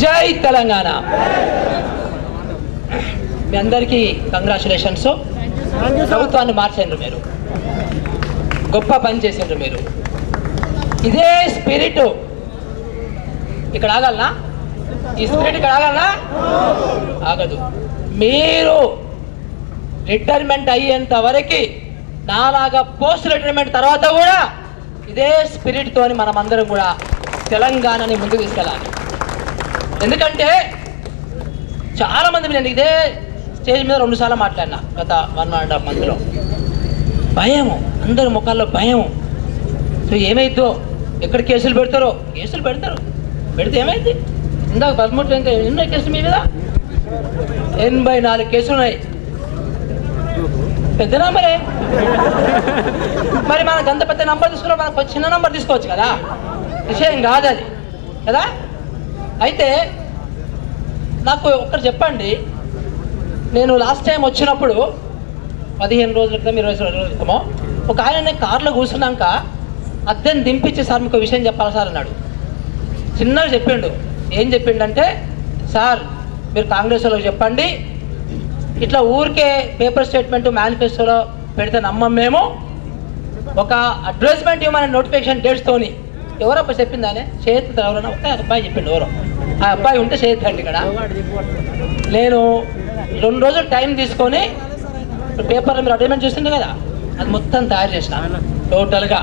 జై తెలంగాణ. మీ అందరికీ కంగ్రాచులేషన్స్. ప్రభుత్వాన్ని మార్చారు మీరు, గొప్ప పని చేసారు మీరు. ఇదే స్పిరిట్ ఇక్కడ ఆగలనా? ఈ స్పిరిట్ ఇక్కడ ఆగలనా? ఆగదు. మీరు రిటైర్మెంట్ అయ్యేంత వరకు నాలాగా పోస్ట్ రిటైర్మెంట్ తర్వాత కూడా ఇదే స్పిరిట్తో మనం అందరం కూడా తెలంగాణని ముందుకు తీసుకెళ్ళాలి. ఎందుకంటే చాలామంది, నేను ఇదే స్టేజ్ మీద 2 సార్లు మాట్లాడినా గత 1.5 మంత్లో. భయము, అందరి ముఖాల్లో భయం. సో ఏమైద్దో, ఎక్కడ కేసులు పెడతారో. కేసులు పెడితే ఏమైంది? ఇందాక 13 ఇంకా ఎన్నో కేసులు మీ మీద 84 కేసులు ఉన్నాయి. పెద్ద నంబరే. మరి మనకు అంత పెద్ద నంబర్ తీసుకున్నా మనకు చిన్న నంబర్ తీసుకోవచ్చు కదా, విషయం కాదు అది కదా. అయితే నాకు ఒక్కటి చెప్పండి, నేను లాస్ట్ టైం వచ్చినప్పుడు 15 రోజుల క్రితం 20 రోజుల క్రితమో ఒక ఆయన కార్లో కూర్చున్నాక అద్దెని దింపించి, సార్ మీకు విషయం చెప్పాలి సార్ అన్నాడు. చిన్నగా చెప్పిండు. ఏం చెప్పిండంటే, సార్ మీరు కాంగ్రెస్ వాళ్ళకి చెప్పండి, ఇట్లా ఊరికే పేపర్ స్టేట్మెంట్ మేనిఫెస్టోలో పెడితే నమ్మం మేము, ఒక అడ్వర్టైజ్మెంట్ ఇవ్వమని నోటిఫికేషన్ డేట్స్తోని. ఎవరబ్బా చెప్పింది ఆయన? చేతి ఎవరైనా ఒక అబ్బాయి చెప్పిండు. ఎవరో ఆ అబ్బాయి ఉంటే చేతండి. ఇక్కడ నేను 2 రోజులు టైం తీసుకొని పేపర్లో మీరు అడ్వర్టైజ్మెంట్ చూస్తుండే కదా, అది మొత్తం తయారు చేసిన టోటల్గా.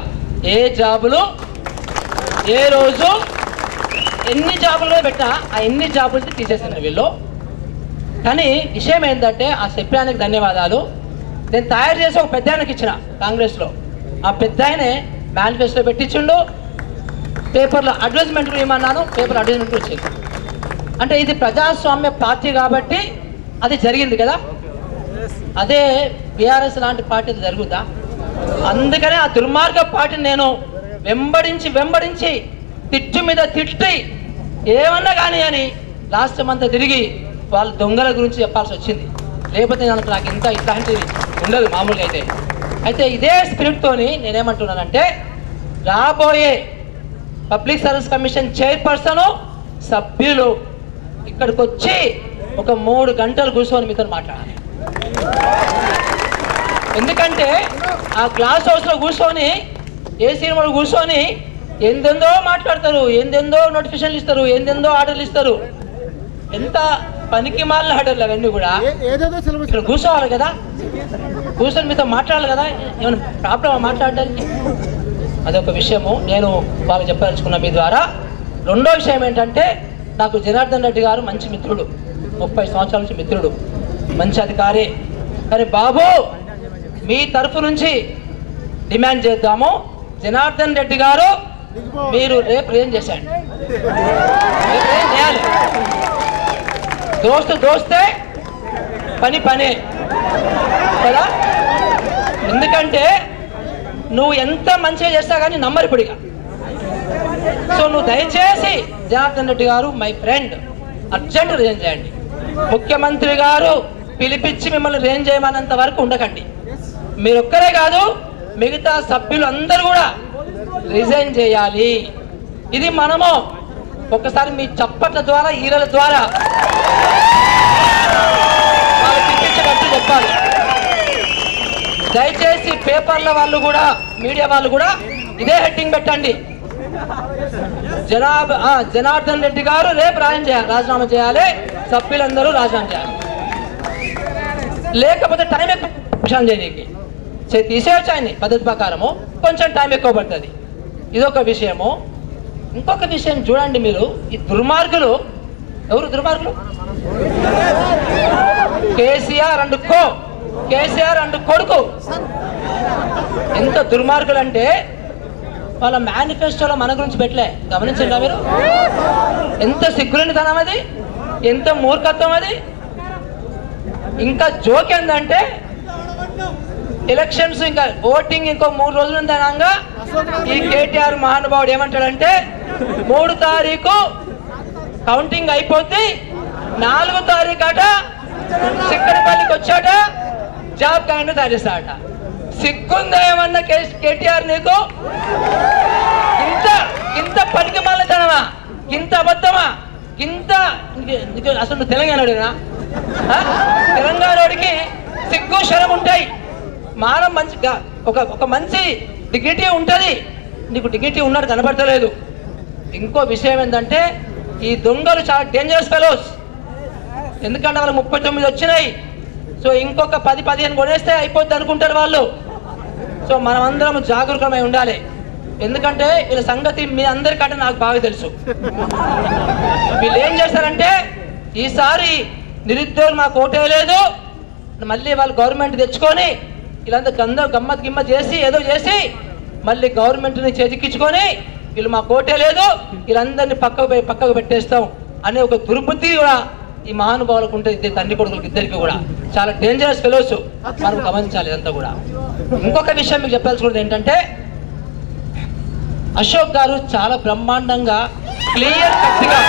ఏ జాబులు ఏ రోజు ఎన్ని జాబులు పెట్టినా ఆ ఎన్ని జాబులు తీసేసాను వీళ్ళు. కానీ విషయం ఏంటంటే, ఆ చెప్పడానికి ధన్యవాదాలు. నేను తయారు చేసి ఒక పెద్ద ఆయనకి ఇచ్చిన కాంగ్రెస్లో. ఆ పెద్ద ఆయనే మేనిఫెస్టో పెట్టించిండు, పేపర్లో అడ్వర్టైజ్మెంట్ ఇవ్వమన్నాను, పేపర్ అడ్వర్టైజ్మెంట్ వచ్చింది. అంటే ఇది ప్రజాస్వామ్య పార్టీ కాబట్టి అది జరిగింది కదా. అదే బీఆర్ఎస్ లాంటి పార్టీ జరుగుద్దా? అందుకనే ఆ దుర్మార్గ పార్టీని నేను వెంబడించి తిట్టు మీద తిట్టి ఏమన్నా కానీ అని రాష్ట్రం అంతా తిరిగి వాళ్ళ దొంగల గురించి చెప్పాల్సి వచ్చింది. లేకపోతే నాకు ఇంత ఇట్లాంటివి ఉండదు మామూలుగా. అయితే ఇదే స్పిరిట్తోని నేనేమంటున్నానంటే, రాబోయే పబ్లిక్ సర్వీస్ కమిషన్ చైర్పర్సన్ సభ్యులు ఇక్కడికి వచ్చి ఒక 3 గంటలు కూర్చొని మీతో మాట్లాడాలి. ఎందుకంటే ఆ గ్లాస్ హౌస్లో కూర్చొని, ఏసీ రూమ్లో కూర్చొని ఎందెందో మాట్లాడతారు, ఎందెందో నోటిఫికేషన్లు ఇస్తారు, ఎందెందో ఆర్డర్లు ఇస్తారు. ఎంత పనికి మాలిన ఆర్డర్లు అవన్నీ కూడా. ఇక్కడ కూర్చోవాలి కదా, కూర్చొని మీతో మాట్లాడాలి కదా. ఏమైనా ప్రాబ్లమా మాట్లాడడానికి? అదొక విషయము నేను వాళ్ళకి చెప్పదలుచుకున్న మీ ద్వారా. రెండో విషయం ఏంటంటే, నాకు జనార్దన్ రెడ్డి గారు మంచి మిత్రుడు, 30 సంవత్సరాల నుంచి మిత్రుడు, మంచి అధికారి. కానీ బాబు, మీ తరఫు నుంచి డిమాండ్ చేద్దాము, జనార్దన్ రెడ్డి గారు మీరు రేపు రేం చేశాడు, రేపు చేయాలి. దోస్తే పనే కదా. ఎందుకంటే నువ్వు ఎంత మంచిగా చేస్తా కానీ నమ్మరు ఇప్పుడుగా. సో నువ్వు దయచేసి జనార్దన్ రెడ్డి గారు మై ఫ్రెండ్, అర్జెంట్ రిజైన్ చేయండి. ముఖ్యమంత్రి గారు పిలిపించి మిమ్మల్ని రిజైన్ చేయమన్నంత వరకు ఉండకండి. మీరు ఒక్కరే కాదు, మిగతా సభ్యులు అందరూ కూడా రిజైన్ చేయాలి. ఇది మనము ఒకసారి మీ చప్పట్ల ద్వారా, ఈరల ద్వారా వాళ్ళు పిలిపించేటట్టు చెప్పాలి. దయచేసి పేపర్ల వాళ్ళు కూడా, మీడియా వాళ్ళు కూడా ఇదే హెడ్డింగ్ పెట్టండి, జనార్దన్ రెడ్డి గారు రేపు రాజీనామా చేయాలి, సభ్యులందరూ రాజీనామా చేయాలి. లేకపోతే టైం ఎక్కువ చేయడానికి తీసేయచ్చు ఆయన్ని పద్ధతి ప్రకారము, కొంచెం టైం ఎక్కువ పడుతుంది. ఇదొక విషయము. ఇంకొక విషయం చూడండి, మీరు ఈ దుర్మార్గులు ఎవరు? దుర్మార్గులు కేసీఆర్ అండ్ కొడుకు. ఎంత దుర్మార్గులు అంటే, వాళ్ళ మేనిఫెస్టోలో మన గురించి పెట్టలే. గమనించండి మీరు, ఎంత సిగ్గులేనితనం అది, ఎంత మూర్ఖత్వం అది. ఇంకా జోక్ ఏంటంటే, ఎలక్షన్స్ ఇంకా ఓటింగ్ ఇంకో 3 రోజులు ఉంది అనగా ఈ కేటీఆర్ మహానుభావుడు ఏమంటాడంటే, 3 తారీఖు కౌంటింగ్ అయిపోతే 4 తారీఖు అట సిక్కడపల్లికి వచ్చాట జాబ్ క్యాలెండర్ తయారు చేస్తాడట. సిగ్గుందా ఏమన్నా కేటీఆర్ నీకు? ఇంత పనికి మాలతనమా, ఇంత అబద్ధమా? ఇంత అసలు తెలంగాణోడినా? తెలంగాణోడికి సిగ్గు శరం ఉంటాయి, మానం మంచిగా ఒక మంచి డిగ్నిటీ ఉంటుంది. నీకు డిగ్నిటీ ఉన్నట్టు కనపడతలేదు. ఇంకో విషయం ఏంటంటే ఈ దొంగలు చాలా డేంజరస్ ఫెలోస్. ఎందుకంటే వాళ్ళు 39 వచ్చినాయి. సో ఇంకొక 10-15 కొనేస్తే అయిపోద్ది అనుకుంటారు వాళ్ళు. సో మనం అందరం జాగరూకమై ఉండాలి. ఎందుకంటే వీళ్ళ సంగతి మీ అందరికంటే నాకు బాగా తెలుసు. వీళ్ళు ఏం చేస్తారంటే ఈసారి నిరుద్యోగులు మాకు ఓటేయలేదు, మళ్ళీ వాళ్ళు గవర్నమెంట్ తెచ్చుకొని వీళ్ళంతా గమ్మత్ గిమ్మత్ చేసి ఏదో చేసి మళ్ళీ గవర్నమెంట్ని చేజిక్కించుకొని వీళ్ళు మాకు ఓటేయలేదు, వీళ్ళందరినీ పక్కకు పెట్టేస్తాం అనే ఒక దుర్బుద్ధి కూడా ఈ మహానుభావులకు ఉంటుంది. తండ్రి కొడుకులకి ఇద్దరికి కూడా చాలా డేంజరస్ ఫెలోస్. మనం గమనించాలి ఇదంతా కూడా. ఇంకొక విషయం మీకు చెప్పాల్సి ఏంటంటే అశోక్ గారు చాలా బ్రహ్మాండంగా క్లియర్ కట్గా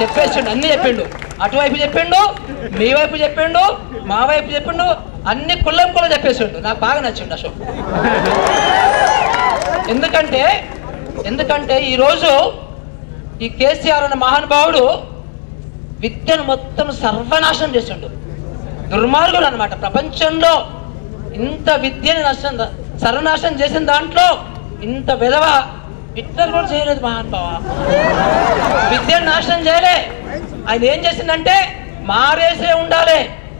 చెప్పేసిండు, అన్ని చెప్పిండు. అటువైపు చెప్పిండు, మీ వైపు చెప్పిండు, మా వైపు చెప్పిండు, అన్ని కుల్లం కూడా చెప్పేసిండు. నాకు బాగా నచ్చిండు అశోక్. ఎందుకంటే ఈరోజు ఈ కేసీఆర్ అనే మహానుభావుడు విద్యను మొత్తం సర్వనాశనం చేసిండు. దుర్మార్గుడు అనమాట. ప్రపంచంలో ఇంత విద్యని సర్వనాశనం చేసిన దాంట్లో ఇంత విధవ విద్యను కూడా చేయలేదు మహానుభావ. విద్యను నాశనం చేయలే. ఆయన ఏం చేసిందంటే మారేసే ఉండాలి,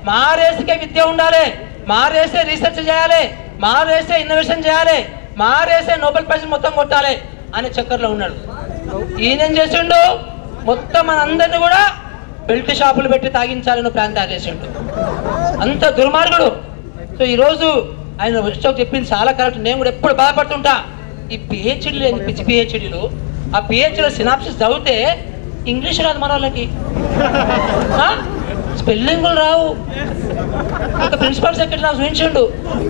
మారేసుకే విద్య ఉండాలి, మారేసే రీసెర్చ్ చేయాలి, మారేసే ఇన్నోవేషన్ చేయాలి, మారేసే నోబెల్ ప్రైజ్ మొత్తం కొట్టాలి అనే చక్కర్లో ఉన్నాడు. ఈయనేం చేసిండు, మొత్తం మన అందరినీ కూడా బెల్ట్ షాపులు పెట్టి తాగించాలని ప్లాన్ తయారు చేసిండు. అంత దుర్మార్గుడు. సో ఈరోజు ఆయన అశోక్ చెప్పింది చాలా కరెక్ట్. నేను కూడా ఎప్పుడు బాధపడుతుంటా, ఈ పిహెచ్డీలు పిచ్చి పిహెచ్డీలు, ఆ పిహెచ్డీలో సినాప్సిస్ చదివితే ఇంగ్లీష్ రాదు మన వాళ్ళకి, స్పెల్లింగులు రావు. ఒక ప్రిన్సిపల్ సెక్రటరీ నాకు చూపించిండు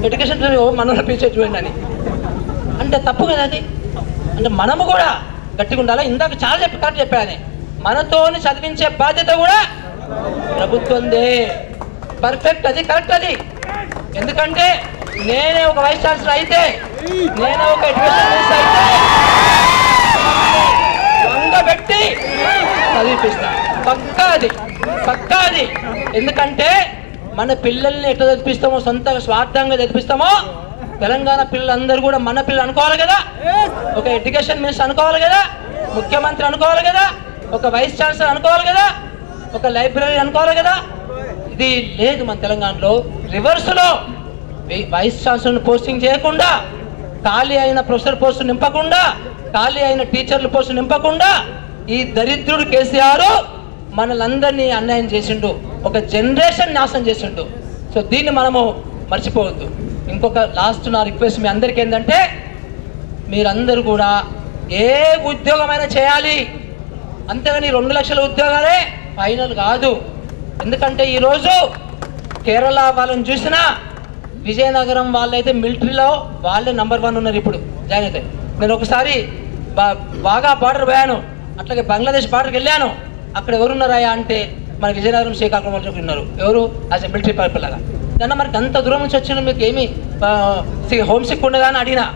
ఎడ్యుకేషన్ మన వాళ్ళ పిహెచ్డీ చూడండి అని. అంటే తప్పు కదా అది. అంటే మనము కూడా గట్టిగా ఉండాలి. ఇందాక చాలా కరెక్ట్ చెప్పాను, మనతోని చదివించే బాధ్యత కూడా ప్రభుత్వందే. పర్ఫెక్ట్, అది కరెక్ట్ అది. ఎందుకంటే నేనే ఒక వైస్ ఛాన్సలర్ అయితే, నేనే ఒక ఎడ్యుకేషన్ మినిస్టర్ అయితే వంగబెట్టి చదివిపిస్తా. పక్కా అది. ఎందుకంటే మన పిల్లల్ని ఎట్లా చదివిస్తామో, సొంత స్వార్థంగా చదివిస్తామో, తెలంగాణ పిల్లలందరూ కూడా మన పిల్లలు అనుకోవాలి కదా. ఒక ఎడ్యుకేషన్ మినిస్టర్ అనుకోవాలి కదా, ముఖ్యమంత్రి అనుకోవాలి కదా, ఒక వైస్ ఛాన్సలర్ అనుకోవాలి కదా, ఒక లైబ్రరీ అనుకోవాలి కదా. ఇది లేదు మన తెలంగాణలో. రివర్స్లో వైస్ ఛాన్సలర్ని పోస్టింగ్ చేయకుండా, ఖాళీ అయిన ప్రొఫెసర్ పోస్టు నింపకుండా, ఖాళీ అయిన టీచర్ల పోస్టు నింపకుండా ఈ దరిద్రుడు కేసీఆర్ మనలందరినీ అన్యాయం చేసిండు, ఒక జనరేషన్ నాశనం చేసిండు. సో దీన్ని మనము మర్చిపోవద్దు. ఇంకొక లాస్ట్ నా రిక్వెస్ట్ మీ అందరికీ ఏంటంటే, మీరందరూ కూడా ఏ ఉద్యోగమైనా చేయాలి, అంతేగాని 2 లక్షల ఉద్యోగాలే ఫైనల్ కాదు. ఎందుకంటే ఈరోజు కేరళ వాళ్ళని చూసినా, విజయనగరం వాళ్ళైతే మిలిటరీలో వాళ్ళే నంబర్ 1 ఉన్నారు ఇప్పుడు జాయిన్ అయితే. నేను ఒకసారి బాగా బార్డర్ పోయాను, అట్లాగే బంగ్లాదేశ్ బార్డర్కి వెళ్ళాను. అక్కడ ఎవరున్నారా అంటే మన విజయనగరం శ్రీకాకుళం వాళ్ళు ఉన్నారు. ఎవరు యాజ్ ఎ మిలిటరీ పర్పల్ లాగా. దాన్ని మనకి అంత దూరం నుంచి వచ్చిన మీకు ఏమి హోమ్ సిక్ ఉండదా అని అడిగినా,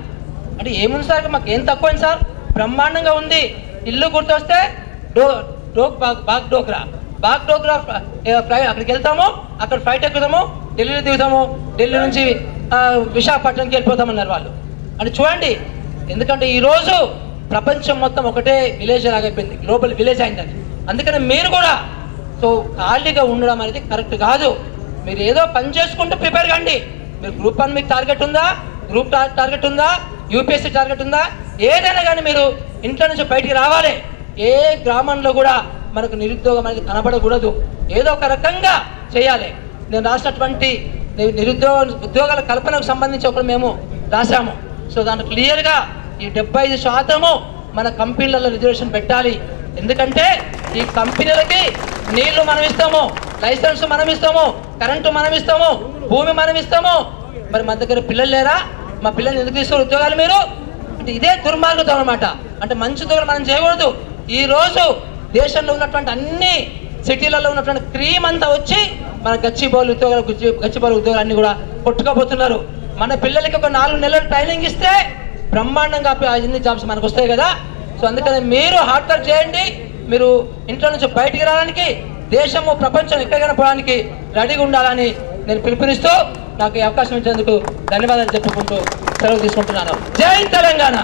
అంటే ఏముంది సార్, మాకు ఏం తక్కువైంది సార్, బ్రహ్మాండంగా ఉంది. ఇల్లు గుర్తొస్తే బాగ్ డోగ్రా అక్కడికి వెళ్తాము, అక్కడ ఫ్లైట్ ఎక్కుతాము, ఢిల్లీలో దిగుతాము, ఢిల్లీ నుంచి విశాఖపట్నంకి వెళ్ళిపోతామన్నారు వాళ్ళు. అంటే చూడండి, ఎందుకంటే ఈరోజు ప్రపంచం మొత్తం ఒకటే విలేజ్ లాగైపోయింది, గ్లోబల్ విలేజ్ అయిందని. అందుకని మీరు కూడా సో ఖాళీగా ఉండడం అనేది కరెక్ట్ కాదు. మీరు ఏదో పని చేసుకుంటూ ప్రిపేర్ కండి. మీరు గ్రూప్ 1 మీకు టార్గెట్ ఉందా, గ్రూప్ టార్గెట్ ఉందా, యూపీఎస్సీ టార్గెట్ ఉందా, ఏదైనా కానీ మీరు ఇంట్లో నుంచి బయటికి రావాలి. ఏ గ్రామంలో కూడా మనకు నిరుద్యోగం అనేది కనబడకూడదు, ఏదో ఒక రకంగా చేయాలి. నేను రాసినటువంటి ఉద్యోగాల కల్పనకు సంబంధించి ఒకటి మేము రాసాము. సో దాంట్లో క్లియర్గా ఈ 75% మన కంపెనీలలో రిజర్వేషన్ పెట్టాలి. ఎందుకంటే ఈ కంపెనీలకి నీళ్లు మనం ఇస్తాము, లైసెన్స్ మనం ఇస్తాము, కరెంటు మనం ఇస్తాము, భూమి మనం ఇస్తాము. మరి మన దగ్గర పిల్లలు లేరా? మా పిల్లల్ని ఎందుకు తీసుకోరు ఉద్యోగాలు మీరు? అంటే ఇదే దుర్మార్గం అనమాట. అంటే మంచి ఉద్యోగాలు మనం చేయకూడదు. ఈరోజు దేశంలో ఉన్నటువంటి అన్ని సిటీలలో ఉన్నటువంటి క్రీమ్ అంతా వచ్చి మన గచ్చిబౌలి ఉద్యోగాలు అన్ని కూడా కొట్టుకోబోతున్నారు. మన పిల్లలకి ఒక 4 నెలలు ట్రైనింగ్ ఇస్తే బ్రహ్మాండంగా అన్ని జాబ్స్ మనకు వస్తాయి కదా. సో అందుకని మీరు హార్డ్ వర్క్ చేయండి, మీరు ఇంట్లో నుంచి బయటికి రావడానికి, దేశము ప్రపంచం ఎక్కడికైనా పోవడానికి రెడీగా ఉండాలని నేను పిలుపునిస్తూ నాకు ఈ అవకాశం ఇచ్చేందుకు ధన్యవాదాలు చెప్పుకుంటూ సెలవు తీసుకుంటున్నాను. జై తెలంగాణ.